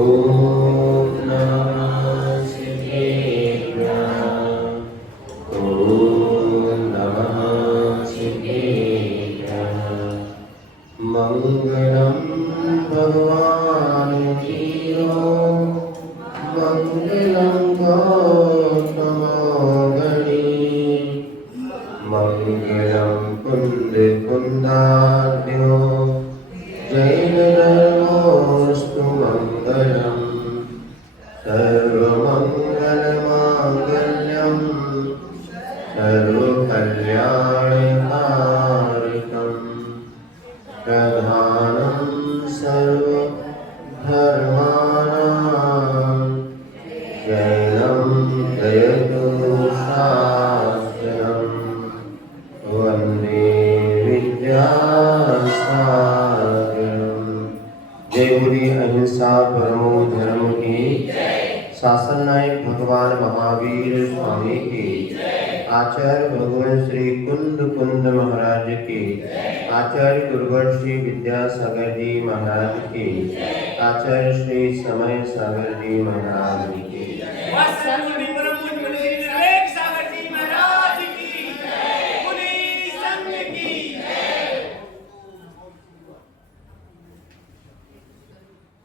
ओम नमः शिवेभ्यः। ओम नमः शिवेभ्यः। मंगलम भगवान जीरो मंगलम गौतमोगणी मंगलम कुंद कुंदार्यो जैन धर्मोस्तु मंगलम सर्वमंगल मांगल्यम सर्वकल्याणकारिकम प्रधानं सर्वधर्माणां जैनं जयतु शास्त्रम् वन्दे विद्यासागरम्। जय बोलिए अहिंसा परमो धर्म की, शासन नायक भगवान महावीर स्वामी की, आचार्य भगवान श्री कुंद कुंद महाराज की, आचार्य गुरुवर श्री विद्यासागर जी महाराज की, आचार्य श्री समय सागर जी महाराज की।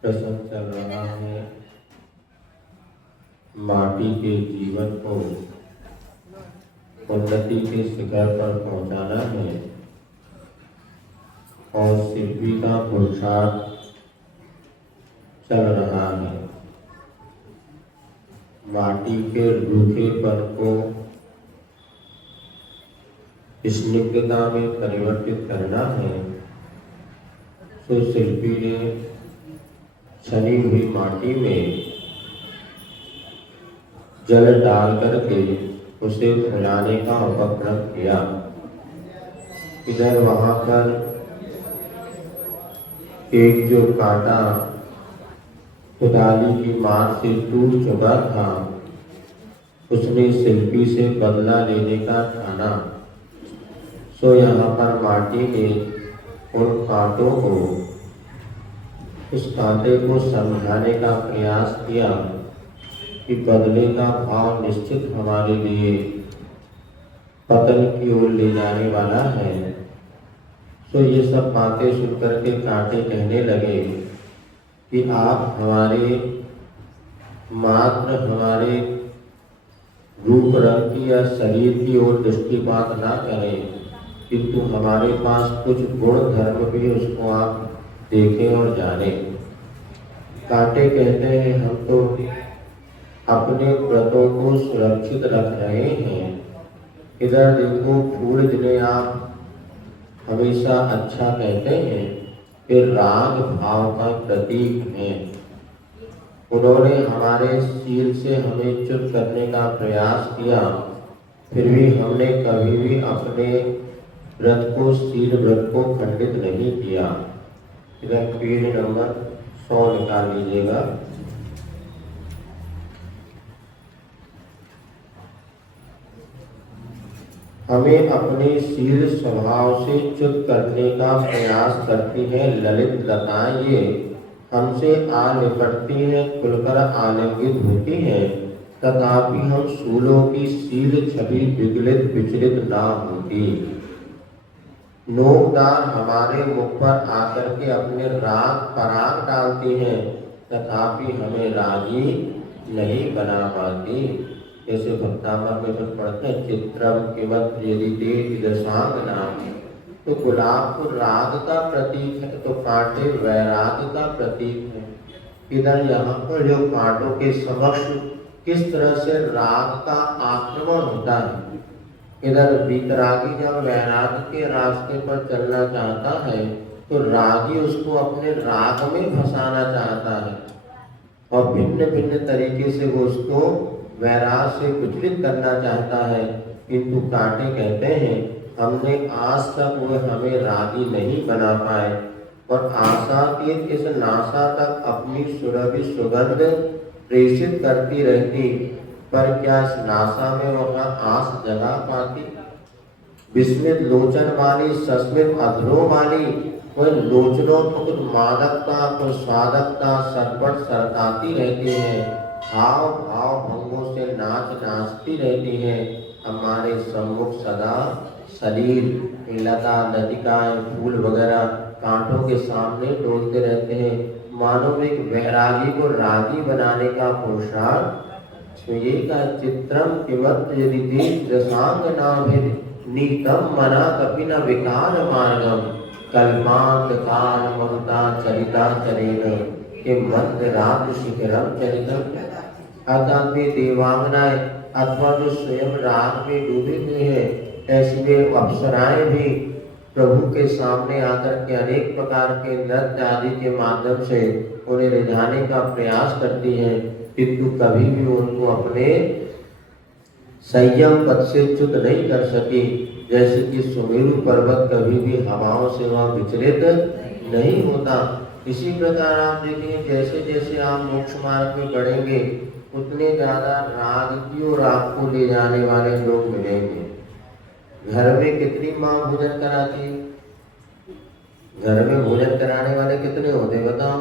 प्रसंग चल रहा है माटी के जीवन को उन्नति के शिखर पर पहुंचाना है और शिल्पी का पुरुषार्थ चल रहा है। माटी के रूखेपन को स्निग्धता में परिवर्तित करना है। तो शिल्पी ने छनी हुई माटी में जल डाल करके उसे फुलाने का उपक्रम किया। इधर वहां पर एक जो कांटा कुदाली की मार से टूट चुका था, उसने शिल्पी से बदला लेने का ठाना। सो यहाँ पर माटी ने उन कांटों को, उस कांटे को समझाने का प्रयास किया कि बदले का भाव निश्चित हमारे लिए पतन की ओर ले जाने वाला है। तो ये सब बातें सुनकर के कांटे कहने लगे कि आप हमारे मात्र हमारे रूप रंग की या शरीर की ओर दृष्टिपात ना करें, किंतु हमारे पास कुछ गुण धर्म भी उसको आप देखें और जाने। कांटे कहते हैं हम तो अपने व्रतों को सुरक्षित रख रहे हैं। इधर देखो फूल जिन्हें आप हमेशा अच्छा कहते हैं, ये राग भाव का प्रतीक है। उन्होंने हमारे शील से हमें च्युत करने का प्रयास किया, फिर भी हमने कभी भी अपने व्रत को, शील व्रत को खंडित नहीं किया। इधर पेज नंबर 100 निकाल लीजिएगा। हमें अपने शील स्वभाव से च्युत करने का प्रयास करती है ललित लताएं, ये हमसे आ निपटती है, खुलकर आलिंगित होती है, तथापि हम शूलों की शील छवि विगलित विचलित ना होती। नोकदार हमारे मुख पर आकर के अपने राग पराग डालती हैं, तथापि हमें रागी नहीं बना पाती। जैसे भक्तामर में जब पढ़ते हैं चित्रम किमत यदि दशांगना, तो गुलाब को राग का प्रतीक है, तो कांटे वैराग का प्रतीक है। इधर यहाँ पर जो कांटों के समक्ष किस तरह से राग का आक्रमण होता है। इधर वीतरागी जब वैराग के रास्ते पर चलना चाहता है, तो रागी उसको अपने राग में फंसाना चाहता है और भिन्न भिन्न तरीके से वो उसको वैराग से विचलित करना चाहता है। किंतु कांटे कहते हैं हमने आज तक वो हमें रागी नहीं बना पाए, और आशा के इस नाशा तक अपनी सुरभि सुगंध प्रेषित करती रहती, पर क्या इस नाशा में वह आस जगा पाती। विस्मित लोचन वाली, सस्मित अधरों वाली वह लोचनों तो कुछ मादकता कुछ स्वादकता सरपट सरकाती रहती है, हाव भाव भंगों से नाचती रहती है। हमारे सम्मुख सदा शरीर लता लतिकाएं फूल वगैरह कांटों के सामने डोलते रहते हैं, मानो एक वैरागी को रागी बनाने का पुरुषार्थ का चित्रम किमत यदि दशांग नाभिद नीतम मना कपि न विकार मार्गम कल्पांत काल ममता चरिता चरेण के मध्य रात शिखरम चरितम। अर्थात वे देवांगनाएं अथवा जो स्वयं राग में डूबे हुए हैं, ऐसी वे अप्सराएं भी प्रभु के सामने आकर के अनेक प्रकार के नृत्य आदि के माध्यम से उन्हें रिझाने का प्रयास करती हैं, किंतु कभी भी उनको अपने संयम पद से च्युत नहीं कर सकी। जैसे कि सुमेरु पर्वत कभी भी हवाओं से वह विचलित नहीं होता। इसी प्रकार आप देखिए, जैसे जैसे आप मोक्ष मार्ग में बढ़ेंगे उतने ज्यादा राग की ओर आपको ले जाने वाले लोग मिलेंगे। घर में कितनी माँ भोजन कराती, घर में भोजन कराने वाले कितने होते बताओ?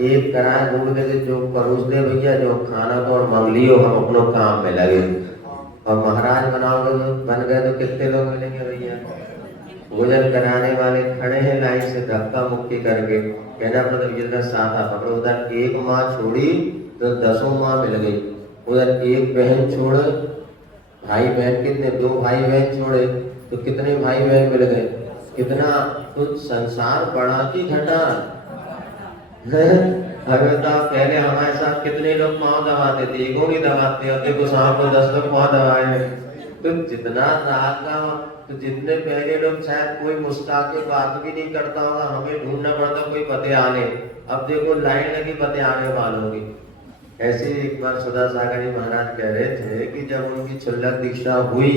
एक कराए बोल दे जो परोस दे भैया जो खाना तो और मंग लियो, हम अपनों काम में लगे। और महाराज बनाओगे तो बन गए तो कितने लोग मिलेंगे भैया? भोजन कराने वाले खड़े हैं लाइन से धक्का मुक्की करके, कहना मतलब जितना साथा पकड़ो। उधर एक माँ छोड़ी तो 10 माँ मिल गई, उधर एक बहन छोड़े, भाई बहन कितने, 2 भाई बहन छोड़े तो कितने भाई बहन मिल गए? कितना तो संसार बड़ा की घटा है। अगर तो पहले हमारे साथ कितने लोग पाँव दबाते थे, एगो नहीं दबाते, अब देखो साहब को 10 लोग पाँव दबाए। तो जितना राग का तो जितने पहले लोग शायद कोई मुस्का के बात भी नहीं करता होगा, हमें ढूंढना पड़ता कोई पते आने। अब देखो लाइन लगी पते आने वालों की। ऐसे एक बार सुधा सागर जी महाराज कह रहे थे कि जब उनकी छुल्लक दीक्षा हुई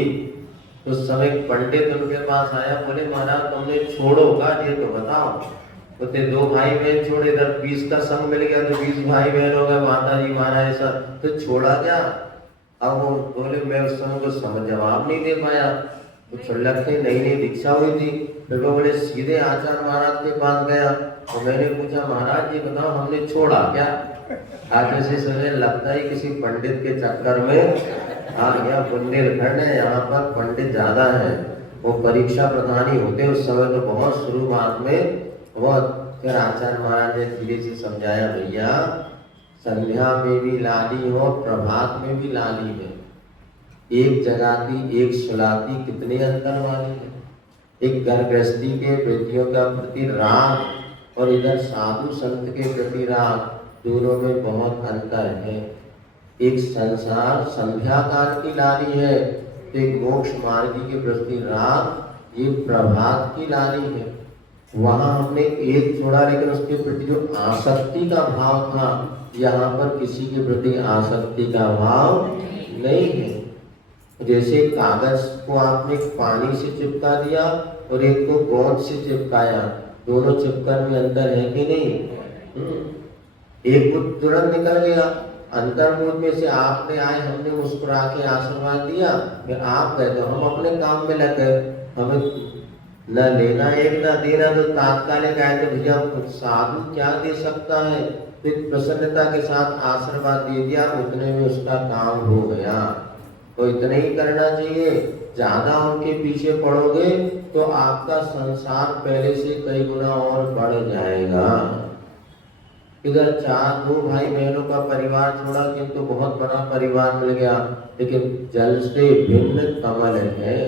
तो उस समय पंडित उनके पास आया, बोले महाराज तुमने छोड़ोगा ये तो बताओ। तो 2 भाई बहन छोड़े, इधर 20 का संग मिल गया तो 20 भाई बहन हो गए, माता जी महाराज सब तो छोड़ा क्या? अब वो बोले मैं उस समय को समझ जवाब नहीं दे पाया। तो छुल्लक थे, नई नई दीक्षा हुई थी। फिर वो बोले सीधे आचार्य महाराज के पास गया और मैंने पूछा महाराज ये बताओ हमने छोड़ा क्या? आगे से समय लगता है किसी पंडित के चक्कर में आ गया। बुंदेलखंड है, यहाँ पर पंडित ज्यादा है, वो परीक्षा प्रधानी होते उस समय तो बहुत शुरुआत में बहुत। फिर आचार्य महाराज ने धीरे से समझाया, भैया संध्या में भी लाली हो प्रभात में भी लाली है, एक जगाती एक सुलाती कितने अंतर वाली है। एक गर्भस्थी के वृत्तियों का प्रति राग और इधर साधु संत के प्रति राग, दोनों में बहुत अंतर है। एक संसार संध्या काल की लाली है तो एक मोक्ष मार्गी के प्रति राग ये प्रभात की लाली है। वहां हमने एक छोड़ा लेकिन उसके प्रति जो आसक्ति का भाव था, यहाँ पर किसी के प्रति आसक्ति का भाव नहीं है। जैसे कागज को आपने पानी से चिपका दिया और एक को गोंद से चिपकाया, दोनों चिपकन में अंतर है कि नहीं? एक को तुरंत निकल गया, अंतर्मुख में से आपने आए, हमने मुस्कुरा के आशीर्वाद दिया, फिर आप गए तो हम अपने काम में लग गए। हमें न लेना एक न देना, तो तात्कालिक आए तो भैया साधु क्या दे सकता है, तो प्रसन्नता के साथ आशीर्वाद दे दिया, उतने में उसका काम हो गया। तो इतना ही करना चाहिए। ज्यादा उनके पीछे पड़ोगे तो आपका संसार पहले से कई गुना और बढ़ जाएगा। इधर 2 भाई बहनों का परिवार छोड़ा किंतु तो बहुत बड़ा परिवार मिल गया, लेकिन जल से भिन्न कमल है।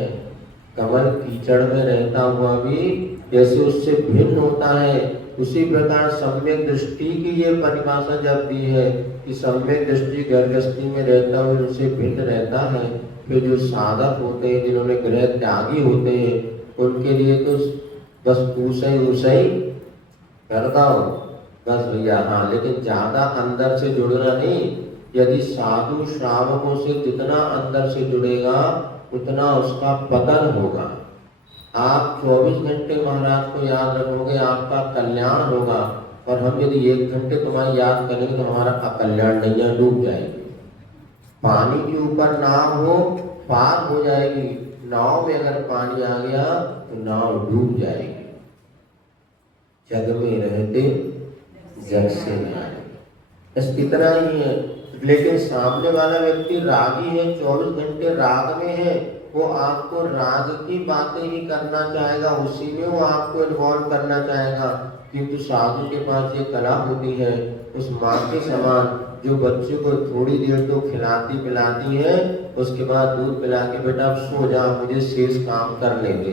कमल कीचड़ में रहता हुआ भी जैसे उससे भिन्न होता है, उसी प्रकार सम्यक दृष्टि की ये परिभाषा जब दी है कि सम्यक दृष्टि गर्भस्थी में रहता हुआ उससे भिन्न रहता है। फिर जो साधक होते हैं, जिन्होंने ग्रह त्यागी होते हैं, उनके लिए तो बस ऊसई करता हो बस भैया, हाँ, लेकिन ज्यादा अंदर से जुड़ना नहीं। यदि साधु श्रावकों से जितना अंदर से जुड़ेगा उतना उसका पतन होगा। आप 24 घंटे महाराज को याद रखोगे आपका कल्याण होगा, और हम यदि 1 घंटे तुम्हारी याद करेंगे तो हमारा अकल्याण नैया डूब जाएगी। पानी के ऊपर नाव हो पार हो जाएगी, नाव में अगर पानी आ गया तो नाव डूब जाएगी। जग में रहते जग से न्यारे। बस इतना ही है। लेकिन सामने वाला व्यक्ति रागी है, 24 घंटे राग में है, वो आपको राग की बातें ही करना चाहेगा, उसी में वो आपको इन्वॉल्व करना चाहेगा। किंतु साधु के पास ये कला होती है, उस माँ के समान जो बच्चे को थोड़ी देर तो खिलाती पिलाती है, उसके बाद दूध पिला के बेटा अब सो जा, मुझे शेष काम करने दे।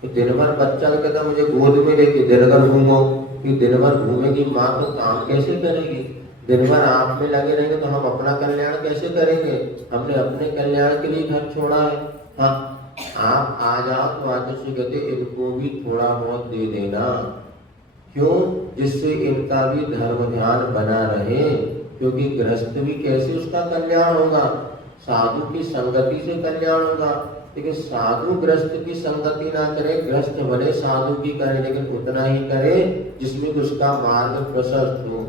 तो दिन भर बच्चा कहता मुझे गोद में लेके दिन भर घूमो, कि दिन भर घूमेगी माँ तो काम कैसे करेगी? दिन भर आप में लगे रहेंगे तो हम अपना कल्याण कैसे करेंगे? हमने अपने कल्याण के लिए घर छोड़ा है। हाँ, आप आ जाओ तो आदर्श कहते इनको भी थोड़ा बहुत दे देना। क्यों? जिससे इनका भी धर्म ध्यान बना रहे। क्योंकि गृहस्थ भी कैसे उसका कल्याण होगा? साधु की संगति से कल्याण होगा। लेकिन साधु गृहस्थ की संगति ना करे, गृहस्थ भले साधु की करे, लेकिन उतना ही करे जिसमें उसका मार्ग प्रशस्त हो।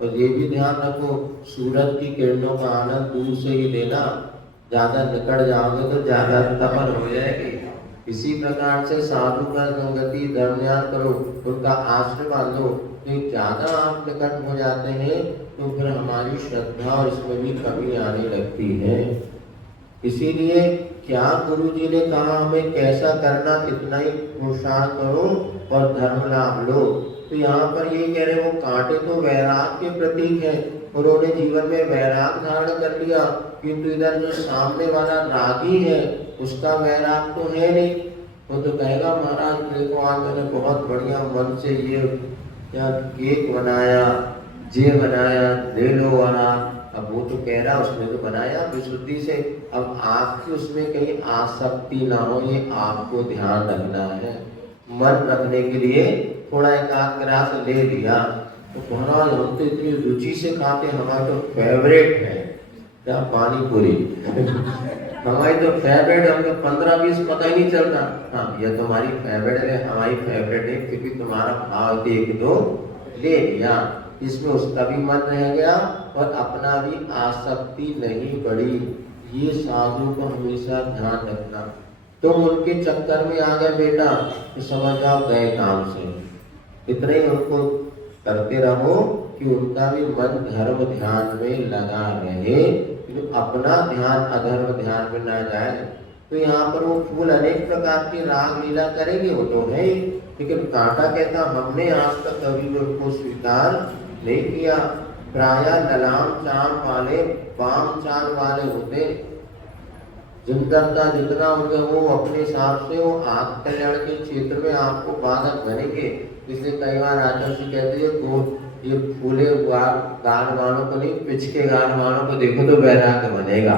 और ये भी ध्यान रखो, सूरज की किरणों का आनंद दूर से ही लेना। ज्यादा निकट जाओगे तो ज्यादा तपन हो जाएगी। इसी प्रकार से साधु का संगति धर्म ध्यान करो, उनका आशीर्वाद लो। तो ज्यादा आप निकट हो जाते हैं तो फिर हमारी श्रद्धा और इसमें भी कमी आने लगती है। इसीलिए क्या गुरु जी ने कहा हमें कैसा करना, इतना ही पुरुषार्थ करो और धर्म लाभ लो। तो यहाँ पर ये कह रहे वो कांटे तो वैराग के प्रतीक है, उन्होंने जीवन में वैराग धारण कर लिया, किंतु इधर जो सामने वाला रागी है उसका वैराग तो है नहीं। वो तो कहेगा महाराज देखो आज मैंने बहुत बढ़िया मन से ये या केक बनाया, जे बनाया, ले लो वाला। अब वो तो कह रहा उसने तो बनाया विशुद्धि से, अब आपकी उसमें कहीं आसक्ति ना हो, ये आपको ध्यान रखना है। मन रखने के लिए थोड़ा एकाग्रता से ले लिया तो महाराज हम तो इतनी रुचि से खाते, हमारा तो फेवरेट है क्या पानी पूरी हमारी तो फेवरेट, हमको 15-20 पता ही नहीं चलता। हाँ यह तुम्हारी फेवरेट है, हमारी फेवरेट है, क्योंकि तुम्हारा भाव देख दो ले लिया, इसमें उसका भी मन रह गया और अपना भी आसक्ति नहीं बढ़ी। ये साधु को हमेशा ध्यान रखना। तुम उनके चक्कर में आ गए बेटा तो समझ जाओ गए काम से। इतना ही उनको करते रहो कि उनका भी मन धर्म ध्यान में लगा रहे, तो अपना ध्यान अधर्म ध्यान में ना जाए। तो यहाँ पर वो फूल अनेक प्रकार की राग लीला करेंगे, वो तो है ही, लेकिन कांटा कहता हमने आज तक कभी भी उनको स्वीकार नहीं किया। प्रायः ललाम चाम वाले वाम चाल वाले होते, जिनका जितना होगा वो अपने हिसाब से वो आप कल्याण के क्षेत्र में आपको बाधक बनेंगे। इसलिए कई बार आचार्य जी कहते हैं वो ये फूले गाल वालों को नहीं, पिचके गाल वालों को देखो तो वैराग्य बनेगा।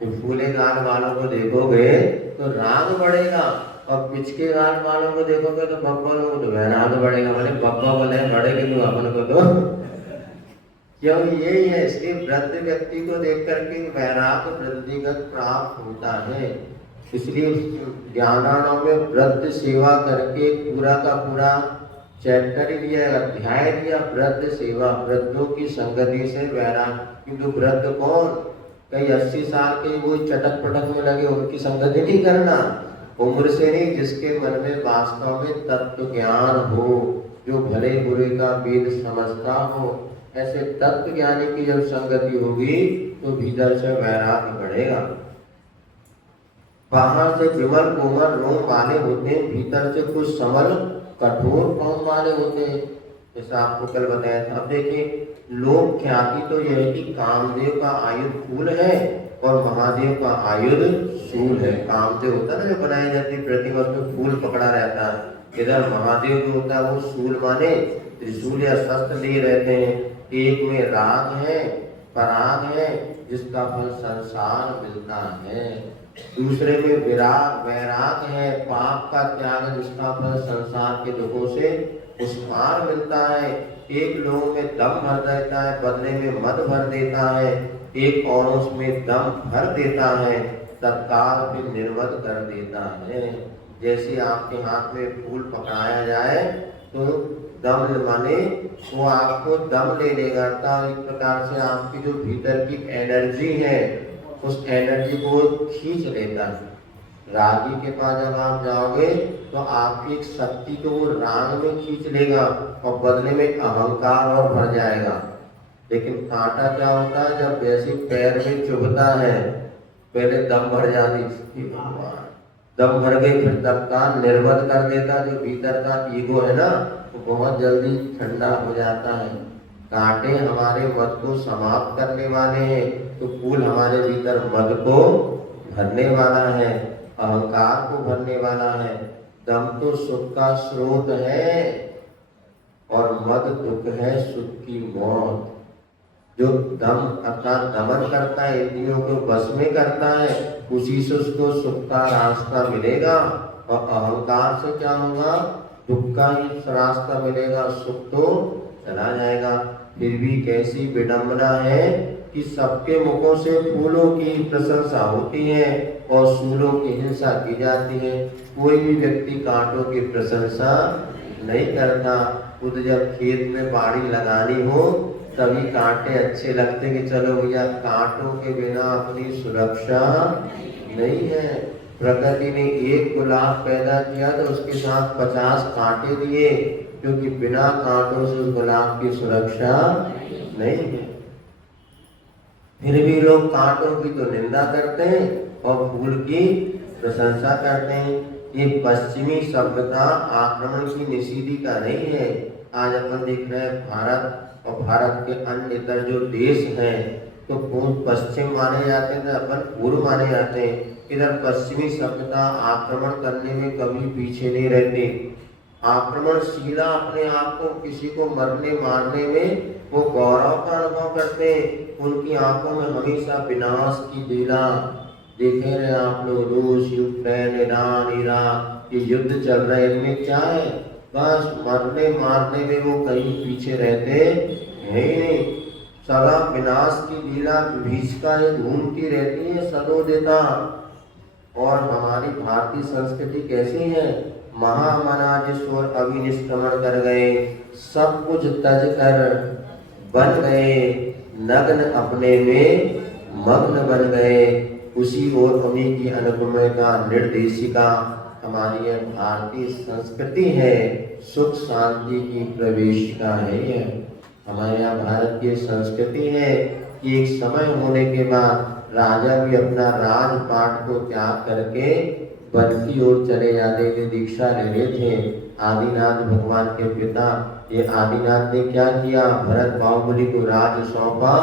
तो फूले गाल वालों को देखोगे तो राग बढ़ेगा, और पिचके गाल वालों को देखोगे तो बब्बा लोगों को तो वैराग्य बढ़ेगा। मैंने बब्बा को नहीं बढ़ेगी तो अपन को तो क्यों यही है। इसलिए वृद्ध व्यक्ति को देख करके वैराग्य वृद्धिगत प्राप्त होता है। इसलिए ज्ञानार्णव में वृद्ध सेवा करके पूरा का पूरा चैप्टर ही दिया, अध्याय दिया वृद्ध सेवा, वृद्धों की संगति से वैराग्य। किंतु वृद्ध कौन? कई 80 साल के वो चटक पटक में लगे, उनकी संगति नहीं करना। उम्र से नहीं, जिसके मन में वास्तव में तत्व ज्ञान हो, जो भले बुरे का भेद समझता हो, ऐसे तत्व ज्ञानी की जब संगति होगी तो भीतर से वैराग्य बढ़ेगा। बाहर से विमल कोमल रोम वाले होते हैं, भीतर से कुछ समल कठोर कौम वाले होते हैं। जैसा आपको कल बताया था। अब देखिए लोक ख्याति तो यह है कि कामदेव का आयुध फूल है और महादेव का आयुध शूल है। कामदेव होता है ना जो बनाई जाती प्रतिमा, उसमें फूल पकड़ा रहता है। इधर महादेव जो होता है वो शूल माने त्रिशूल या शस्त्र लिए रहते हैं। एक में राग है, पराग है, जिसका फल संसार मिलता है। दूसरे में विराग वैराग है, पाप का त्याग, जिसका फल संसार के दुखों से उस पार मिलता है। एक लोगों में दम भर देता है, बदले में मद भर देता है। एक औरों में दम भर देता है, तत्काल फिर निर्मद कर देता है। जैसे आपके हाथ में फूल पकड़ाया जाए तो दम माने वो आपको दम ले लेगा। एक प्रकार से आपकी जो भीतर की एनर्जी है उस एनर्जी को खींच लेता है। रागी के पास जब आप जाओगे तो आपकी एक शक्ति को वो राग में खींच लेगा और बदले में अहंकार और भर जाएगा। लेकिन कांटा क्या होता है, जब वैसे पैर में चुभता है, पहले दम भर जाती थी, दम भर गई, फिर धक्का निर्वध कर देता, जो भीतर का ईगो है ना वो बहुत जल्दी ठंडा हो जाता है। कांटे हमारे मद को समाप्त करने वाले हैं, तो फूल हमारे भीतर मद को भरने वाला है, अहंकार को भरने वाला है। दम तो सुख का स्रोत है और मद दुख है सुख की मौत। जो दम अर्थात दमन करता है, इंद्रियों को बस में करता है, उसी से उसको सुख का रास्ता मिलेगा। और अहंकार से क्या होगा, दुख का ही रास्ता मिलेगा, सुख तो चला जाएगा। फिर भी कैसी विडंबना है कि सबके मुखों से फूलों की प्रशंसा होती है और सूलों की हिंसा की जाती है। कोई भी व्यक्ति कांटों की प्रशंसा नहीं करता। खुद जब खेत में बाड़ी लगानी हो तभी कांटे अच्छे लगते कि चलो भैया, कांटों के बिना अपनी सुरक्षा नहीं है। प्रकृति ने एक गुलाब पैदा किया तो उसके साथ 50 कांटे दिए, क्योंकि बिना कांटों से उस गुलाब की सुरक्षा नहीं है। फिर भी लोग कांटों की तो निंदा करते हैं और फूल की प्रशंसा करते हैं। ये पश्चिमी सभ्यता आक्रमण की निषेधी का नहीं है। आज अपन देख रहे हैं भारत और भारत के अन्य इतर जो देश हैं तो पश्चिम माने जाते हैं, अपन पूर्व माने जाते हैं। इधर पश्चिमी सभ्यता आक्रमण करने में कभी पीछे नहीं रहती। आक्रमणशीला अपने आप को, किसी को मरने मारने में वो गौरव का अनुभव करते हैं। उनकी आंखों में हमेशा विनाश की लीला। देखे रहे आप लोग, रूस, यूक्रेन, ईरान, इराक, ये युद्ध चल रहे हैं, इनमें क्या है, बस मरने मारने में वो कहीं पीछे रहते हैं ही नहीं। सदा विनाश की लीला विभीषिका घूमती रहती है सदोदिता। और हमारी भारतीय संस्कृति कैसी है, महामनाजेश्वर अभिनिष्क्रमण कर गए, सब कुछ तज कर बन गए, नग्न अपने में मग्न बन गए। उसी ओर उन्हीं की अनुपमा का निर्देशिका हमारी यह भारतीय संस्कृति है, सुख शांति की प्रवेशिका है। यह हमारे यहाँ भारत की संस्कृति है कि एक समय होने के बाद राजा भी अपना राजपाट को त्याग करके वन की ओर चले जाते थे, दीक्षा ले रहे थे। आदिनाथ भगवान के पिता ये आदिनाथ ने क्या किया, भरत बाहुबली को राज सौंपा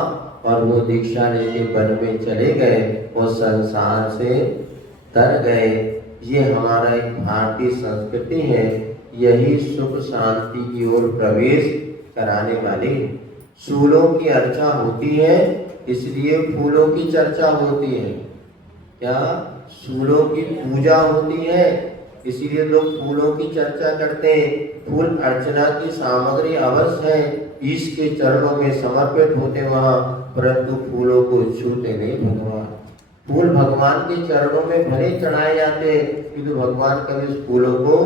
और वो दीक्षा लेके वन में चले गए और संसार से तर गए। ये हमारा एक भारतीय संस्कृति है, यही सुख शांति की ओर प्रवेश कराने वाली। सूलों की अर्चा होती है इसलिए फूलों की चर्चा होती है। क्या सूलों की पूजा होती है इसीलिए लोग फूलों की चर्चा करते हैं। फूल अर्चना की सामग्री अवश्य है, ईश के चरणों में समर्पित होते वहां, परंतु फूलों को छूते नहीं भगवान। फूल भगवान के चरणों में भले चढ़ाए जाते हैं किंतु भगवान कभी उस फूलों को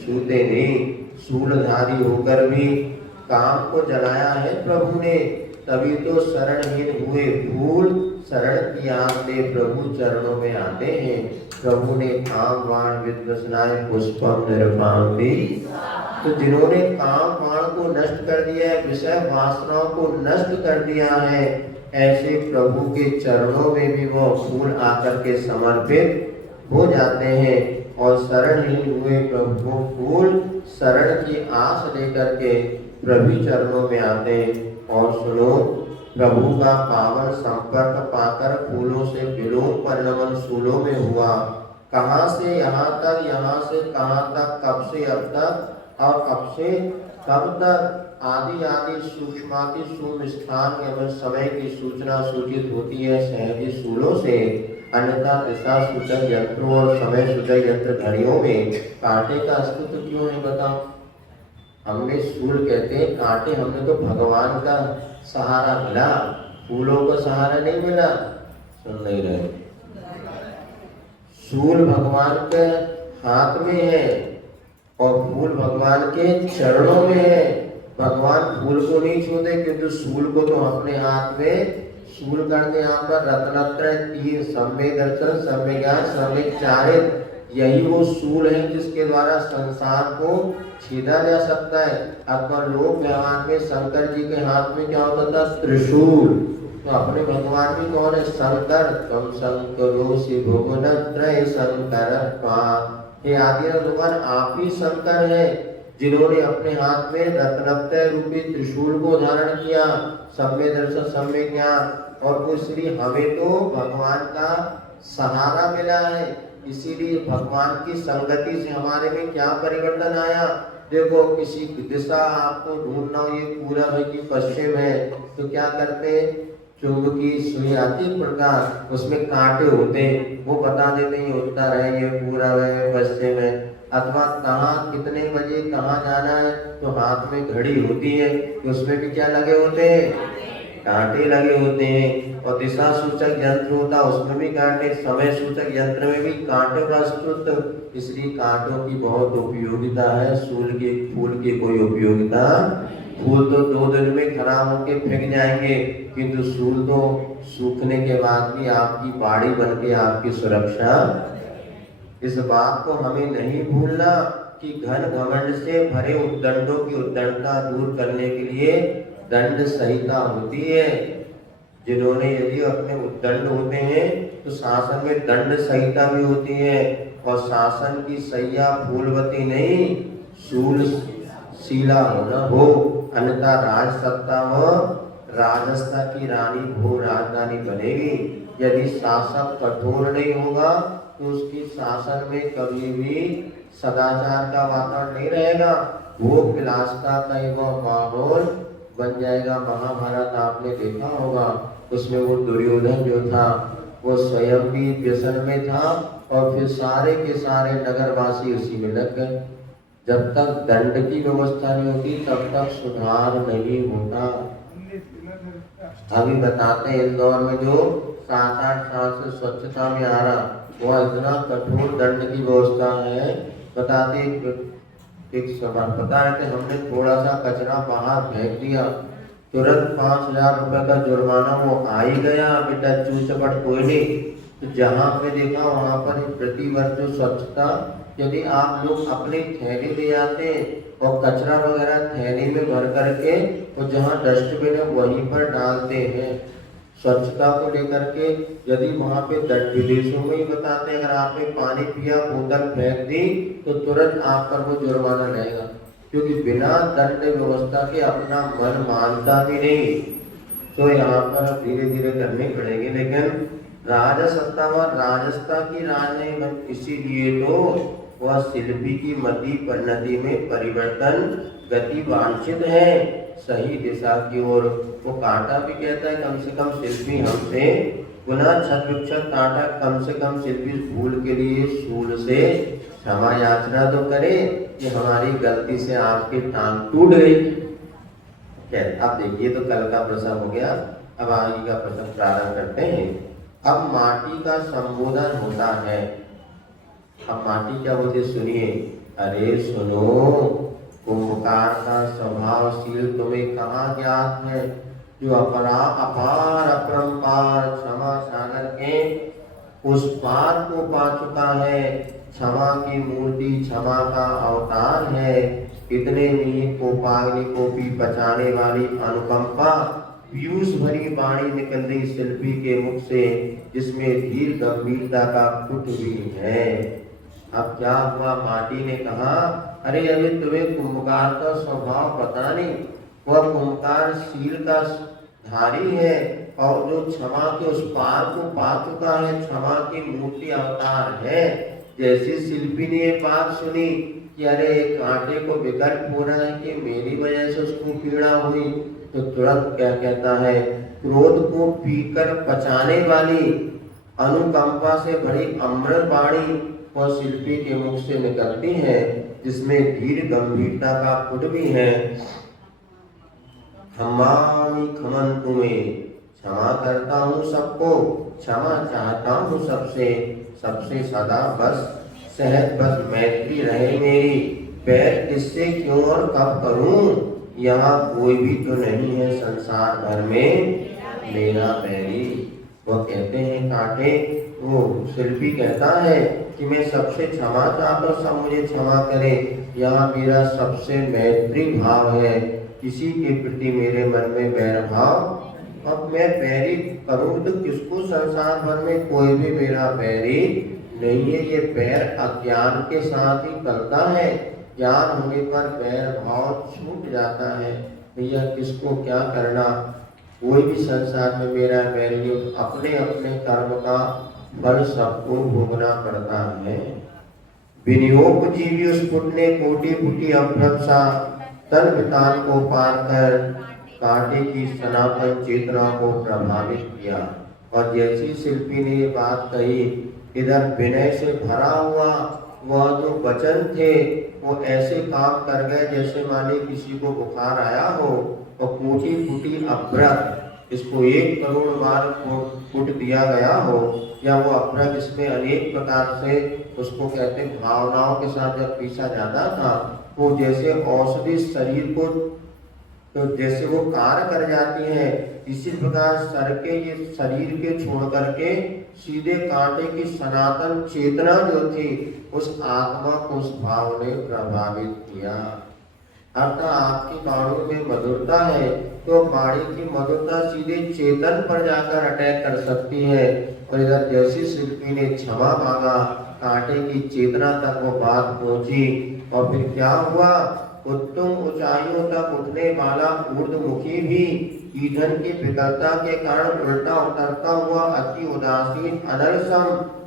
छूते नहीं। सूलधारी होकर भी काम को जलाया है प्रभु ने, तभी तो शरणहीन हुए फूल शरण की आग ले प्रभु चरणों में आते हैं। प्रभु ने काम बाण विद्वसनाय पुष्पम निरपाम दी। तो जिन्होंने काम बाण को नष्ट कर दिया है, विषय वासनाओं को नष्ट कर दिया है, ऐसे प्रभु के चरणों में भी वो फूल आकर के समर्पित हो जाते हैं। और शरणहीन हुए प्रभु फूल शरण की आस लेकर के प्रभु चरणों में आते हैं। और सुनो, प्रभु का पावन संपर्क पाकर फूलों से बिलों परिणमन सूलों में हुआ। कहाँ से यहाँ तक, यहाँ से कहाँ तक, कब से अब तक और अब से कब तक, आदि आदि सूक्ष्माति सूक्ष्म स्थान एवं समय की सूचना सूचित होती है सहजी सूलों से। अन्यथा दिशा सूचक यंत्रों और समय सूचक यंत्र घड़ियों में कांटे का अस्तित्व क्यों है बताओ। हमने सूल कहते हैं कांटे, हमने तो भगवान का सहारा मिला, फूलों का सहारा नहीं मिला। सुन नहीं रहे, सूल भगवान के हाथ में है और फूल भगवान के चरणों में है। भगवान फूल को नहीं छूते किंतु सूल को तो अपने हाथ में सूल करते। यहाँ पर रत्नत्रय तीन, सम्यक दर्शन, सम्यक ज्ञान, सम्यक चारित्र, यही वो सूल है जिसके द्वारा संसार को छेदा जा सकता है। अथवा लोक व्यवहार में शंकर जी के हाथ में क्या होता था? त्रिशूल। तो अपने भगवान भी कौन है? शंकर। तम शंकरो शिव भुवन त्रय शंकर। हे आदि भगवान, आप ही शंकर हैं जिन्होंने अपने हाथ में रत्नत्रय रूपी त्रिशूल को धारण किया। सम्य दर्शन सम्य ज्ञान। और वो इसलिए हमें तो भगवान का सहारा मिला है, इसीलिए भगवान की संगति से हमारे में क्या परिवर्तन आया। देखो, किसी दिशा आपको ढूंढना हो, ये पूरब है कि पश्चिम है, तो क्या करते? चुंबकी सुई आती प्रकार, उसमें कांटे होते हैं, वो बता देते हैं ये उत्तर है, ये पूरब है, पश्चिम है। अथवा कहाँ कितने बजे कहाँ जाना है, तो हाथ में घड़ी होती है, तो उसमें भी क्या लगे होते हैं? कांटे लगे होते हैं। और दिशा सूचक यंत्र होता है, उसमें भी कांटे। समय सूचक यंत्र में भी कांटों का अस्तित्व, इसलिए कांटों की बहुत उपयोगिता है। फूल की कोई उपयोगिता? फूल तो 2 दिन में खराब होके फेंक जाएंगे, किंतु सूल तो सूखने के बाद भी आपकी बाड़ी बन के आपकी सुरक्षा। इस बात को हमें नहीं भूलना कि घन घमंड से भरे उद्दंडों की उद्दंडता दूर करने के लिए दंड संहिता होती है। जिन्होंने यदि अपने उद्दंड होते हैं तो शासन में दंड संहिता भी होती है। और शासन की सैया फूलवती नहीं, शूल शीला होना हो, अन्यथा राज सत्ता व राजस्था की रानी भो राजधानी बनेगी। यदि शासक कठोर नहीं होगा तो उसकी शासन में कभी भी सदाचार का वातावरण नहीं रहेगा, भोग विलासता का वह माहौल बन जाएगा। महाभारत आपने देखा होगा, उसमें वो दुर्योधन जो था वो स्वयं भी व्यसन में था और फिर सारे के सारे नगरवासी उसी में लग गए। जब तक दंड की व्यवस्था नहीं होती तब तक सुधार नहीं होता। अभी बताते हैं इंदौर में जो 7-8 साल से स्वच्छता में आ रहा, वह इतना कठोर दंड की व्यवस्था है। बताते एक सवाल बता रहे थे, हमने थोड़ा सा कचरा बाहर फेंक दिया, तुरंत 5,000 रुपए का जुर्माना वो आ ही गया। बेटा चूर चपट कोई नहीं। तो जहाँ पे देखा वहाँ पर प्रतिवर्ष जो स्वच्छता, यदि आप लोग अपनी थैली ले आते और कचरा वगैरह थैली में भर करके और जहाँ डस्टबिन है वहीं पर डालते हैं, स्वच्छता को लेकर के, यदि वहाँ पे विदेशों में ही बताते हैं अगर आपने पानी पिया बोतल फेंक दी तो तुरंत आप पर वो जुर्माना लगेगा, क्योंकि बिना दंड व्यवस्था के अपना मन मानता भी नहीं। तो यहाँ पर धीरे धीरे करनी पड़ेगी। लेकिन राजसत्ता व राजस्था की राज नहीं बन, इसीलिए तो वह शिल्पी की मति परिणति में परिवर्तन गति वांछित है सही दिशा की ओर। वो कांटा भी कहता है कम से कम शिल्पी हमसे पुनः छत विक्षत कांटा, कम से कम शिल्पी भूल के लिए सूल से क्षमा याचना तो करे कि हमारी गलती से आपकी टांग टूट गई। अब देखिए, तो कल का प्रसंग हो गया, अब आगे का प्रसंग प्रारंभ करते हैं। अब माटी का संबोधन होता है। अब माटी क्या बोलते सुनिए। अरे सुनो, कुंभकार का स्वभावशील तुम्हें कहाँ ज्ञात है, जो अपार अपरंपार क्षमा सागर के उस पार को पा चुका है। क्षमा की मूर्ति क्षमा का अवतार है। इतने नहीं, कोपाग्नि को भी बचाने वाली अनुकंपा पीयूष भरी वाणी निकल रही शिल्पी के मुख से, जिसमें धीर गंभीरता का कुट भी है। अब क्या हुआ, माटी ने कहा अरे अभी तुम्हें कुंभकार का स्वभाव पता नहीं, वह कुंभकार शील का धारी है और जो क्षमा के उस पार को पा चुका है, क्षमा की मूर्ति अवतार है। जैसे शिल्पी ने ये बात सुनी कि अरे एक कांटे को विकल्प हो रहा है कि मेरी वजह से उसको पीड़ा हुई, तो तुरंत क्या कहता है, क्रोध को पीकर पचाने वाली अनुकंपा से भरी अमृत वाणी और शिल्पी के मुख से निकलती है, जिसमें धीर गंभीरता का पुट भी है। हमामी खमन तुम्हें, क्षमा करता हूँ सबको, क्षमा चाहता हूँ सबसे, सबसे सदा बस सहज बस मैत्री रहे मेरी, पैर किससे क्यों और कब करूं, यहाँ कोई भी तो नहीं है संसार भर में मेरा बैरी। वह कहते हैं कांटे, वो शिल्पी कहता है कि मैं सबसे क्षमा चाहता हूँ, सब मुझे क्षमा करे। यहाँ मेरा सबसे मैत्री भाव है, किसी के प्रति मेरे मन में बैर भाव। अब मैं बैरी करूँ तो किसको? संसार भर में कोई भी मेरा बैरी नहीं है। ये बैर अज्ञान के साथ ही करता है, ज्ञान होने पर बैर भाव छूट जाता है। भैया किसको क्या करना, कोई भी संसार में मेरा बैरी नहीं, अपने अपने कर्म का फल सबको भोगना पड़ता है। विनियोग जीवी उस पुण्य कोटि फुटी अभ्रंसा, तन वितान को पार कर कांटे की सनातन चेतना को प्रभावित किया। और जैसी शिल्पी ने ये बात कही, इधर विनय से भरा हुआ वह जो वचन थे वो ऐसे काम कर गए जैसे माने किसी को बुखार आया हो और कोटि फुटी अभ्रक, इसको 1 करोड़ बार फुट दिया गया हो, या वो अभ्रक इसमें अनेक प्रकार से उसको कहते भावनाओं के साथ जब पीसा जाता था, वो जैसे औषधि शरीर को तो जैसे वो कार्य कर जाती है, इसी प्रकार सर के ये शरीर के छोड़ करके सीधे कांटे की सनातन चेतना जो थी उस आत्मा को उस भाव ने प्रभावित किया। अर्थात आपकी वाणी में मधुरता है तो वाणी की मधुरता सीधे चेतन पर जाकर अटैक कर सकती है। और इधर जैसी शिल्पी ने क्षमा मांगा, कांटे की चेतना तक वो बात पहुंची और फिर क्या हुआ, उत्तम ऊंचाइयों तक उठने वाला ऊर्ध्वमुखी भी ईंधन की विकलता के कारण उल्टा उतरता हुआ अति उदासीन अनलसम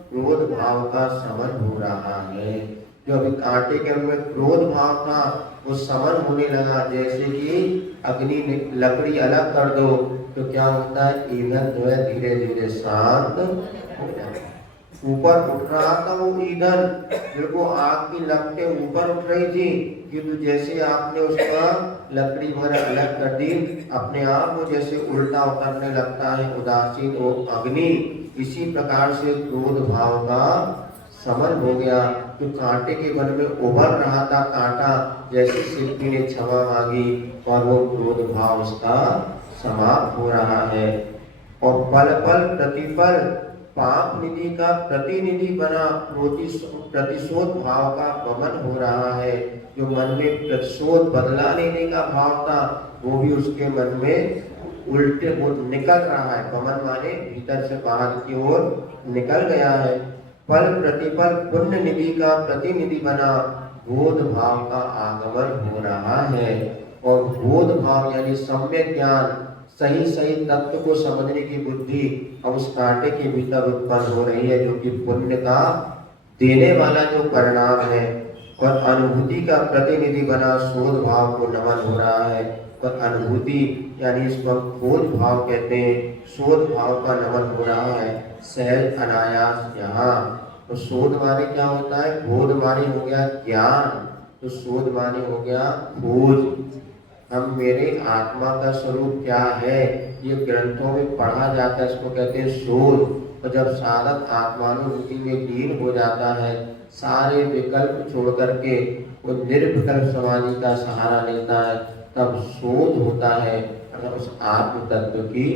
क्रोध भाव का समन हो रहा है। जो अभी कांटे के में क्रोध भाव था वो समन होने लगा। जैसे कि अग्नि लकड़ी अलग कर दो तो क्या होता है, ईंधन जो है धीरे धीरे शांत हो जाता है। ऊपर उठ रहा था वो ईंधन, बिल्कुल आग की लपटें ऊपर उठ रही थी, किंतु जैसे आपने उसका लकड़ी वगैरह अलग कर दी, अपने आप वो जैसे उल्टा उतरने लगता है उदासीन वो अग्नि। इसी प्रकार से क्रोध भाव का समन हो गया। जो कांटे के वन में उभर रहा था कांटा, जैसे शिल्पी ने क्षमा मांगी और वो क्रोध भाव उसका समाप्त हो रहा है। और पल पल प्रतिपल पाप निधि का प्रतिनिधि बना प्रतिशोध भाव का वमन हो रहा है। जो मन में प्रतिशोध बदला लेने का भाव था वो भी उसके मन में उल्टे वो निकल रहा है। वमन माने भीतर से बाहर की ओर निकल गया है। पल प्रतिपल पुण्य निधि का प्रतिनिधि बना बोध भाव का आगमन हो रहा है। और बोध भाव यानी सम्यक ज्ञान, सही सही तत्व को समझने की बुद्धि अब उस कांटे के भीतर उत्पन्न हो रही है, जो कि पुण्य का देने वाला जो परिणाम है। और अनुभूति का प्रतिनिधि बना शोध भाव को नमन हो रहा है। और अनुभूति यानी इसको खोज भाव कहते हैं, शोध भाव का नमन हो रहा है सहज अनायास यहाँ। तो शोध माने क्या होता है, बोध माने हो गया ज्ञान, तो शोध माने हो गया खोज। हम मेरे आत्मा का स्वरूप क्या है ये ग्रंथों में पढ़ा जाता है, इसको कहते हैं शोध। तो जब साधक आत्मानुभूति में लीन हो जाता है, सारे विकल्प छोड़ करके वो निर्विकल्प समाधि का सहारा लेता है, तब शोध होता है, अगर उस आत्म तत्व की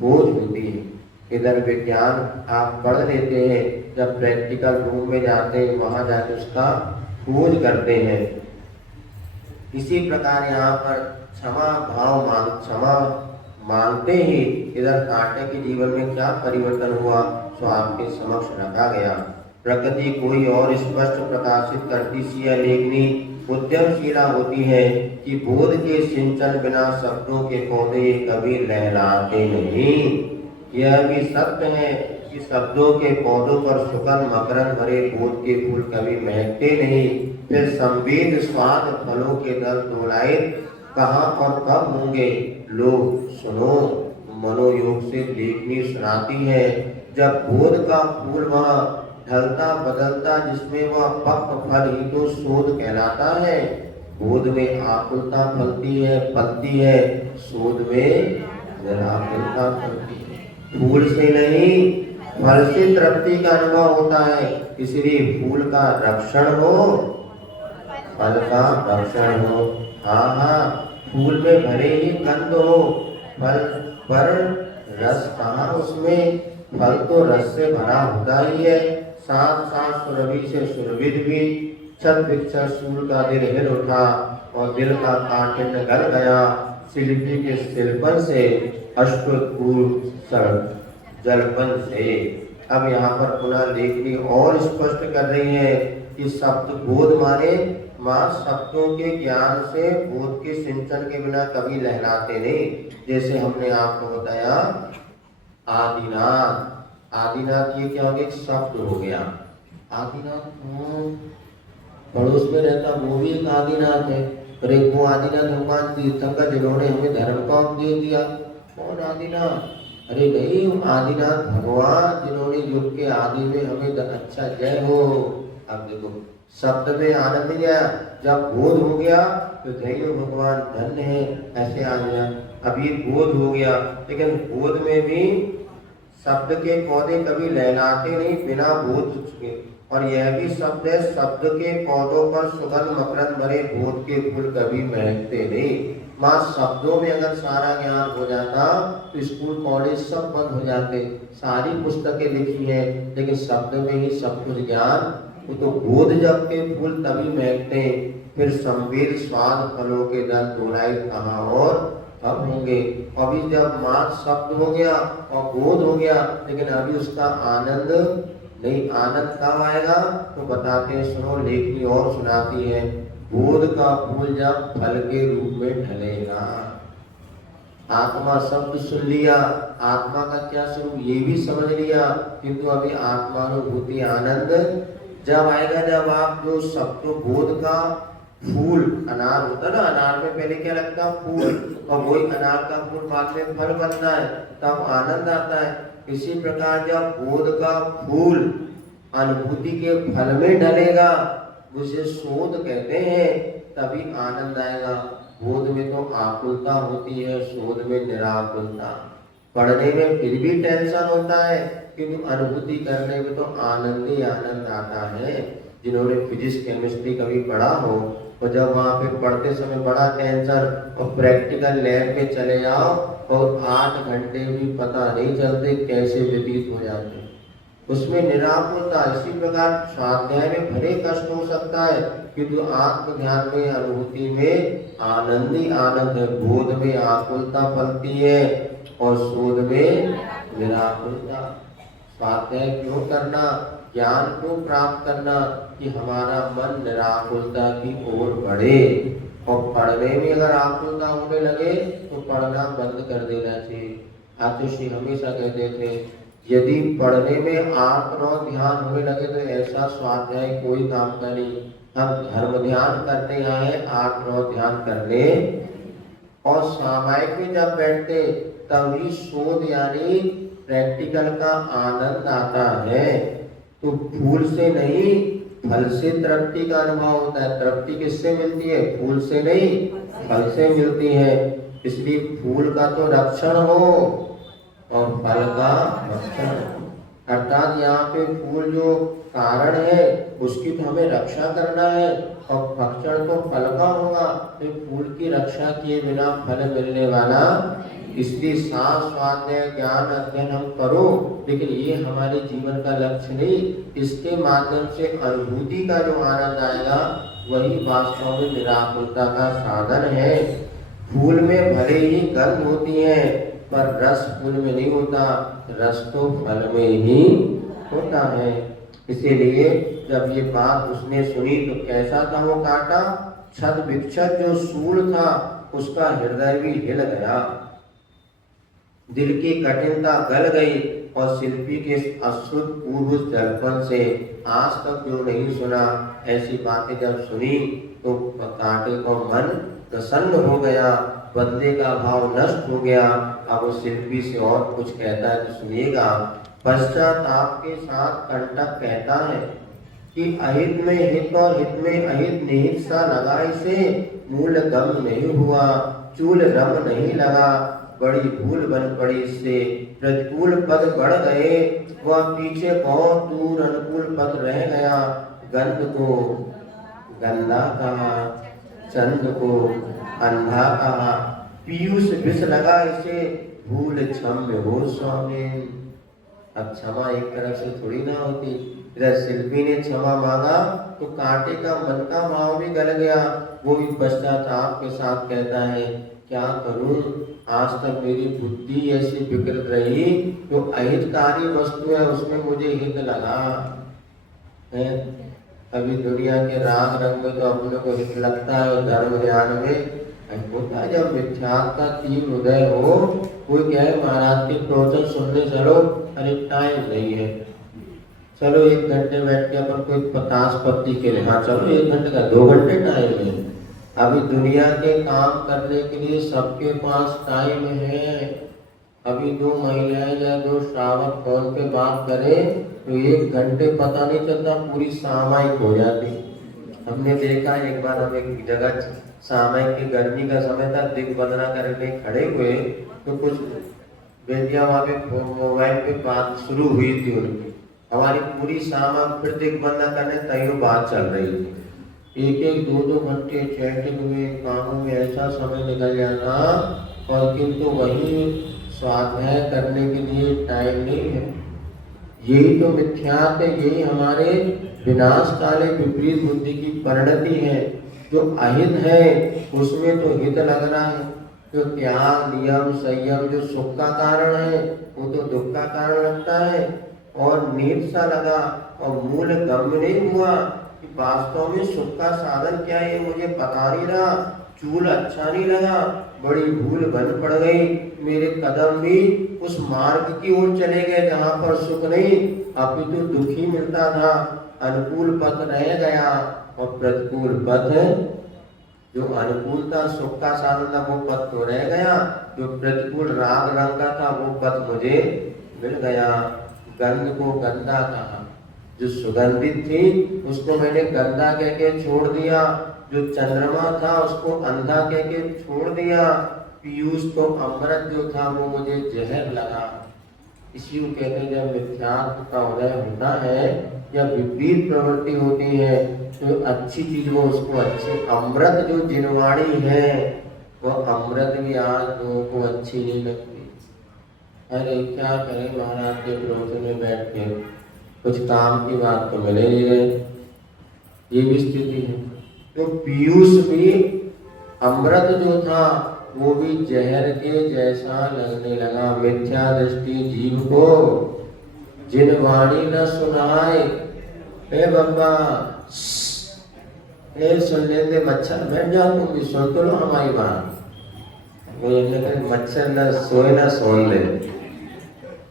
खोज होती है। इधर विज्ञान आप पढ़ लेते हैं, जब प्रैक्टिकल रूम में जाते हैं वहां जाके उसका खोज करते हैं। इसी प्रकार यहाँ पर क्षमा मांगते ही इधर कांटे के जीवन में क्या परिवर्तन हुआ तो आपके समक्ष रखा गया। प्रकृति कोई और स्पष्ट प्रकाशित करती सी या लेखनी उद्यमशीला होती है कि बोध के सिंचन बिना शब्दों के पौधे कभी लहलाते नहीं। यह भी सत्य है कि शब्दों के पौधों पर सुगंध मकरंद भरे बोध के फूल कभी महकते नहीं। फिर संवेद स्वाद फलों के दल तोलाए कहाँ और कब होंगे, लोग सुनो। मनोयोग से लेखनी सुनाती है, जब बोध का फूल वहाँ ढलता बदलता जिसमें वह पक्व फल ही तो शोध कहलाता है। बोध में आकुलता फलती है, शोध में निराकुलता फलती है। फूल से नहीं फल से तृप्ति का अनुभव होता है, इसलिए फूल का रक्षण हो फल का रक्षण हो। हाँ, फूल में भले ही गंध हो फल पर रस कहाँ उसमें, रस से भरा होता ही है। साथ साथ सुरभि से सुरभित भी। छत विक्षर सूर का दिल हिल उठा और दिल का काठिन्य गल गया। शिल्पी के शिल्पन से अष्टपूर्व जलपन से। अब यहाँ पर पुनः लेखनी और स्पष्ट कर रही है कि शब्द बोध माने मां शब्दों के ज्ञान से बोध के सिंचन के बिना कभी लहराते नहीं। जैसे हमने आपको बताया आदिनाथ। आदिनाथ ये क्या हो गया? एक शब्द हो गया। आदिनाथ पड़ोस में रहता वो भी एक आदिनाथ है। अरे वो आदिनाथ भगवान तीर्थंकर जिन्होंने हमें धर्म का उपदेश दिया। कौन आदिनाथ? अरे नहीं, आदिनाथ भगवान जिन्होंने युग के आदि में हमें अच्छा जय हो। अब देखो शब्द में आनंद गया, जब बोध हो गया तो जय भगवान धन्य है, ऐसे आ गया। अब ये बोध हो गया, लेकिन बोध में भी शब्द के पौधे कभी लहलाते नहीं बिना बोध के। और यह भी शब्द है, शब्द के पौधों पर सुगंध मकरंद भरे बोध के फूल कभी महकते नहीं। मां शब्दों में अगर सारा ज्ञान हो जाता तो स्कूल कॉलेज सब बंद हो जाते। सारी पुस्तकें लिखी है लेकिन शब्द में ही सब कुछ ज्ञान। तो बोध जब के फूल तभी महकते, फिर संवेद स्वाद फलों के दल तोलाई कहाँ और अब होंगे। अभी जब मां शब्द हो गया और बोध हो गया, लेकिन अभी उसका आनंद नहीं। आनंद कब आएगा? तो बताते हैं, सुनो लेखनी और सुनाती है। बोध का फूल जब फल के रूप में ढलेगा। आत्मा शब्द सुन लिया, आत्मा का क्या स्वरूप ये भी समझ लिया, किंतु अभी आत्मानुभूति आनंद जब आएगा, जब आप जो शब्द बोध का फूल, अनार होता ना, अनार में पहले क्या लगता है? फूल, और वही अनार का फूल बाद में फल बनता है, तब आनंद आता है। इसी प्रकार जब बोध का फूल अनुभूति के फल में ढलेगा, जिसे शोध कहते हैं, तभी आनंद आएगा। बोध में तो आकुलता होती है, शोध में निराकुलता। पढ़ने में फिर भी टेंशन होता है, किंतु अनुभूति करने में तो आनंद ही आनंद आता है। जिन्होंने फिजिक्स केमिस्ट्री कभी पढ़ा हो, और जब वहाँ पे पढ़ते समय बड़ा टेंशन, और प्रैक्टिकल लैब में चले जाओ और 8 घंटे भी पता नहीं चलते कैसे व्यतीत हो जाते, उसमें निराकुलता। इसी प्रकार स्वाध्याय में भले कष्ट हो सकता है, किंतु आत्म ज्ञान में अनुभूति में आनंद ही आनंद है। बोध में आकुलता पलती है और शोध में निराकुलता। स्वाध्याय क्यों करना? ज्ञान को प्राप्त करना, कि हमारा मन निराकुलता की ओर बढ़े। और पढ़ने में अगर आकुलता होने लगे तो पढ़ना बंद कर देना चाहिए। आतुषी हमेशा कहते थे, यदि पढ़ने में आत्म ध्यान होने लगे तो ऐसा स्वाध्याय कोई काम का नहीं। हम धर्म ध्यान करते आए, आत्म ध्यान करने। और सामायिक में जब बैठते तभी शोध यानी प्रैक्टिकल का आनंद आता है। तो फूल से नहीं, फल से तृप्ति का अनुभव होता है। तृप्ति किससे मिलती है? फूल से नहीं, फल से मिलती है। इसलिए फूल का तो रक्षण हो और फल का भक्षण। अर्थात यहाँ पे फूल जो कारण है उसकी तो हमें रक्षा करना है, और भक्षण तो फल का होगा। तो फूल की रक्षा किए बिना फल मिलने वाला। इसलिए साथ स्वाध्याय ज्ञान अध्ययन हम करो, लेकिन ये हमारे जीवन का लक्ष्य नहीं। इसके माध्यम से अनुभूति का जो आनंद आएगा वही वास्तव में निराकुलता का साधन है। फूल में भले ही गंध होती है, पर रस फूल में नहीं होता, रस तो फल में ही होता है। इसीलिए जब ये बात उसने सुनी तो कैसा था वो कांटा? छद विक्षत जो सूल था उसका हृदय भी हिल गया, दिल की कठिनता गल गई। और शिल्पी के अश्रुत पूर्व दर्पण से आज तक जो नहीं सुना, ऐसी बातें जब सुनी तो कांटे को मन प्रसन्न हो गया, बदले का भाव नष्ट हो गया। अब वो शिल्पी से और कुछ कहता है तो सुनिएगा। पश्चाताप के साथ कंटक कहता है कि अहित में हित और हित में अहित निहित सा लगा इसे, मूल गम नहीं हुआ, चूल रम नहीं लगा, बड़ी भूल बन पड़ी इससे, प्रतिकूल पद बढ़ गए, वह पीछे बहुत दूर अनुकूल पद रह गया। गंध को गंदा कहा, चंद को अंधा कहा, पीयूष विष लगा इसे, भूल क्षम्य हो स्वामी। अब क्षमा एक तरफ से थोड़ी ना होती। इधर शिल्पी ने क्षमा मांगा तो कांटे का मन का भाव भी गल गया। वो भी पश्चाताप के साथ कहता है, क्या करूं, आज तक मेरी बुद्धि ऐसी विकृत रही, जो अहितकारी वस्तु है उसमें मुझे हित लगा है। अभी दुनिया के राग रंग में तो अपने को हित लगता है, और धर्म ध्यान में होता है। जब मिथ्यात्व का तीव्र उदय हो, कोई कहे महाराज के प्रवचन सुनने चलो, अरे टाइम नहीं है, चलो 1 घंटे बैठ के अपन कोई 50 पत्ती के लिए, हाँ चलो 1 घंटे का 2 घंटे टाइम है। अभी दुनिया के काम करने के लिए सबके पास टाइम है। अभी 2 महिलाएं या 2 श्रावक फोन पे बात करें तो 1 घंटे पता नहीं चलता, पूरी सामायिक हो जाती। हमने देखा एक बार, हम एक जगह सामायिक की गर्मी का समय था, दिग्बंधना करने खड़े हुए तो कुछ बेटियां वहां पे मोबाइल पे बात शुरू हुई थी उनकी, हमारी पूरी सामायिक फिर दिग्बंधना करने तय बात चल रही थी। 1-1, 2-2 घंटे चैटिंग में, कामों में ऐसा समय निकल जाता, और किंतु वही स्वाध्याय करने के लिए टाइम नहीं है। यही तो मिथ्यात्व है, यही हमारे विनाशकाले विपरीत बुद्धि की परिणति है। जो अहित है उसमें तो हित लग रहा है, जो त्याग नियम संयम जो सुख का कारण है वो तो दुख का कारण लगता है, और नीत सा लगा और मूल गम्य नहीं हुआ कि वास्तव में सुख का साधन क्या है, मुझे पता नहीं रहा। चूल अच्छा नहीं लगा, बड़ी भूल बन पड़ गई, मेरे कदम भी उस मार्ग की ओर चले गए जहाँ पर सुख नहीं अपितु दुख ही मिलता था। अनुकूल पथ रह गया और प्रतिकूल पथ, जो अनुकूल था सुख का साधन था वो पथ तो रह गया, जो प्रतिकूल राग रंग का था वो पथ मुझे मिल गया। गंध को गंदा कहा, जो सुगंधित थी उसको मैंने गंदा कह के छोड़ दिया, जो चंद्रमा था उसको अंधा कह के छोड़ दिया, पीयूष तो अमृत जो था वो मुझे जहर लगा। इसी को कहते हैं जब मिथ्यात्व का उदय होता है या विपरीत प्रवृत्ति होती है, तो अच्छी चीज वो उसको अच्छी, अमृत जो जिनवाणी है वो अमृत भी आज लोगों को अच्छी नहीं लगती। अरे क्या करें, महाराज के प्रवचन में बैठ के कुछ काम की बात तो मिले नहीं रहे, ये भी स्थिति है। तो पीयूष भी अमृत जो था वो भी जहर के जैसा लगने लगा। मिथ्या दृष्टि जीव को जिन वाणी न सुनाए, हे बाबा ए सुन लेते मच्छर बैठ जाओ, तुम भी सुन तो लो हमारी बात। वो मच्छर न सोए न सोन ले।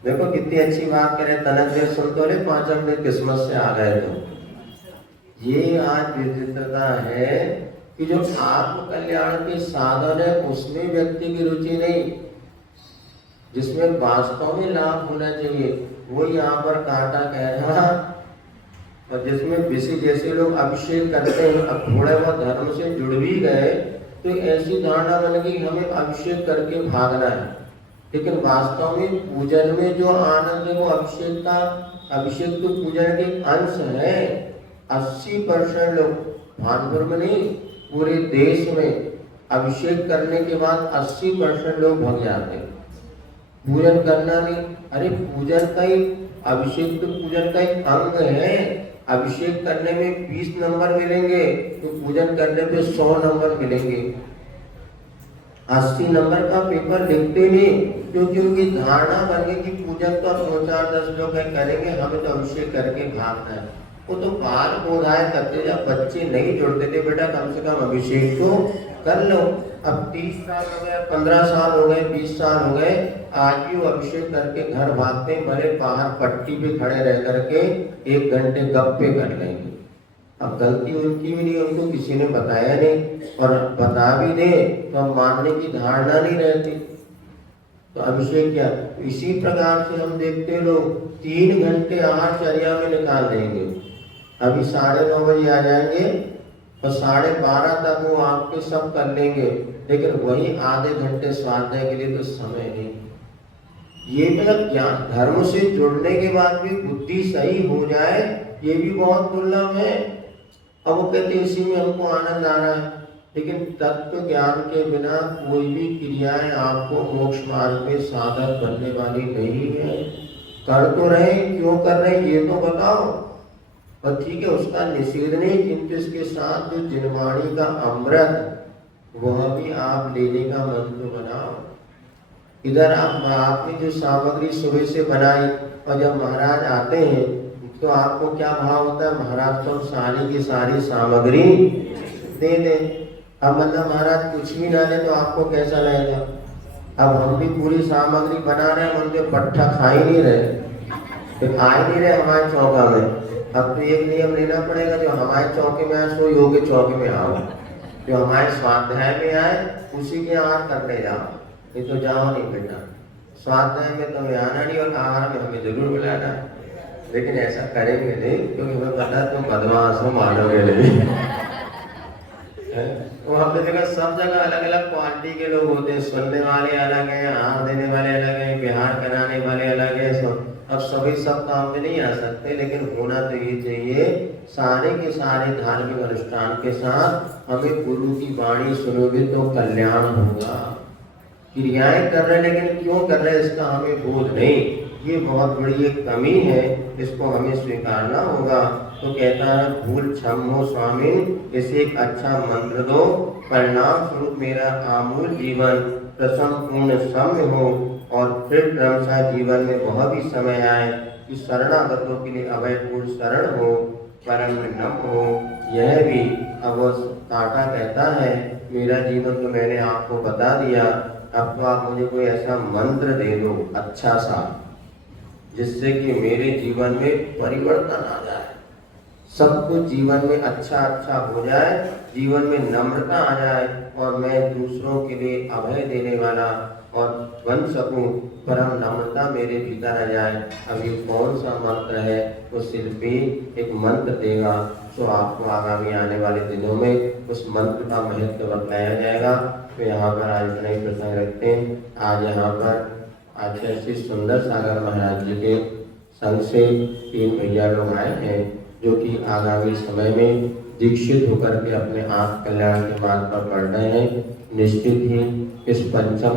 देखो कितनी अच्छी बात करे, तनक देर सुन तो ले, 5 मिनट किस्मत से आ गए। तो ये आज विचित्रता है कि जो आत्म कल्याण के साधन है उसमें व्यक्ति की रुचि नहीं, जिसमें वास्तव में लाभ होना चाहिए वो यहाँ पर काटा कह रहा। और जिसमें विषय जैसे लोग अभिषेक करते हैं, अब थोड़े बहुत धर्म से जुड़ भी गए तो ऐसी धारणा बन गई हमें अभिषेक करके भागना है, लेकिन वास्तव में पूजन में जो आनंद है वो अभिषेक का, अभिषेक तो पूजन के अंश है। 80% लोग, भानपुर में नहीं पूरे देश में अभिषेक करने के बाद 80% लोग भाग जाते हैं। पूजन करना नहीं, अरे पूजन का ही, अभिषेक तो पूजन का ही अंग है। अभिषेक करने में 20 नंबर मिलेंगे तो पूजन करने पे 100 नंबर मिलेंगे। 80 नंबर का पेपर लिखते नहीं, क्योंकि उनकी धारणा बन गई कि पूजन तो 2-4-10 लोग करेंगे, हमें तो अभिषेक करके भागना है। वो तो बाल बोधाए करते, जब बच्चे नहीं जुड़ते थे, बेटा कम से कम अभिषेक तो कर लो। अब 30 साल हो गए, 15 साल हो गए, 20 साल हो गए, आज भी वो अभिषेक करके घर भागते, भले बाहर पट्टी पे खड़े रह करके 1 घंटे गप्पे कर लेंगे। अब गलती उनकी भी नहीं, उनको किसी ने बताया नहीं, और बता भी दे तो अब मानने की धारणा नहीं रहती। तो अभिषेक क्या, इसी प्रकार से हम देखते लोग 3 घंटे आहारचर्या में निकाल देंगे। अभी 9:30 बजे आ जाएंगे तो 12:30 तक वो आपके सब कर लेंगे, लेकिन वही आधे घंटे स्वाध्याय के लिए तो समय नहीं। ये मतलब ज्ञान धर्म से जुड़ने के बाद भी बुद्धि सही हो जाए, ये भी बहुत दुर्लभ है। अब वो कहते इसी में हमको आनंद आ रहा है, लेकिन तत्व ज्ञान के बिना कोई भी क्रियाएं आपको मोक्ष मार्ग में साधक बनने वाली नहीं है। कर तो रहे, क्यों कर रहे हैं ये तो बताओ। और ठीक है, उसका निषेध नहीं, किंतु इसके साथ जो जिनवाणी का अमृत वह भी आप लेने का मंत्र बनाओ। इधर आपने जो सामग्री सुबह से बनाई और जब महाराज आते हैं तो आपको क्या भाव होता है, महाराज तो सारी की सारी सामग्री दे दे। अब मतलब महाराज कुछ भी ना ले तो आपको कैसा लगेगा। अब हम भी पूरी सामग्री बना रहे हैं, उनके पट्टा खा ही नहीं रहे, तो आ ही नहीं रहे हमारे चौका में। अब तो एक नियम लेना पड़ेगा, जो हमारे चौके में आए सो योग के चौके में आओ, जो हमारे स्वाध्याय में आए उसी के यहाँ करने जाओ, ये तो जाओ नहीं बेटा। स्वाध्याय में तुम्हें आना नहीं और आहार में हमें जरूर बुलाना, लेकिन ऐसा करेंगे नहीं क्योंकि हमें पता तुम बदमाश हो, मानोगे नहीं। तो हमने देखा सब जगह अलग अलग क्वालिटी के लोग होते हैं, सुनने वाले अलग हैं, आहार देने वाले अलग हैं, बिहार कराने वाले अलग हैं। अब सभी सब काम में नहीं आ सकते, लेकिन होना तो ये चाहिए सारे के सारे धार्मिक अनुष्ठान के साथ हमें गुरु की वाणी सुनोगे तो कल्याण होगा। क्रियाएं कर रहे हैं लेकिन क्यों कर रहे हैं इसका हमें बोध नहीं, ये बहुत बड़ी एक कमी है, इसको हमें स्वीकारना होगा। तो कहता है भूल क्षम हो स्वामी, इसे एक अच्छा मंत्र दो, परिणाम स्वरूप मेरा आमूल जीवन प्रसन्न पूर्ण समय हो और फिर क्रमशः जीवन में वह भी समय आए कि शरणागतों के लिए अभयपूर्ण शरण हो, परम नम हो। यह भी अब काटा कहता है मेरा जीवन तो मैंने आपको बता दिया, अब तो आप मुझे कोई ऐसा मंत्र दे दो अच्छा सा, जिससे कि मेरे जीवन में परिवर्तन आ जाए, सब कुछ जीवन में अच्छा अच्छा हो जाए, जीवन में नम्रता आ जाए और मैं दूसरों के लिए अभय देने वाला और बन सकूं, परम नम्रता मेरे भीतर आ जाए। अब ये कौन सा मंत्र है, वो शिल्पी एक मंत्र देगा, तो आपको आगामी आने वाले दिनों में उस मंत्र का महत्व बताया जाएगा। तो यहाँ पर आज इतना ही प्रसंग रखते हैं। आज यहाँ पर आचार्य श्री सुंदर सागर महाराज जी के संग से 3 भैया लोग आए हैं, जो कि आगामी समय में दीक्षित होकर के अपने आप कल्याण के मार्ग पर बढ़ रहे हैं। निश्चित ही इस पंचम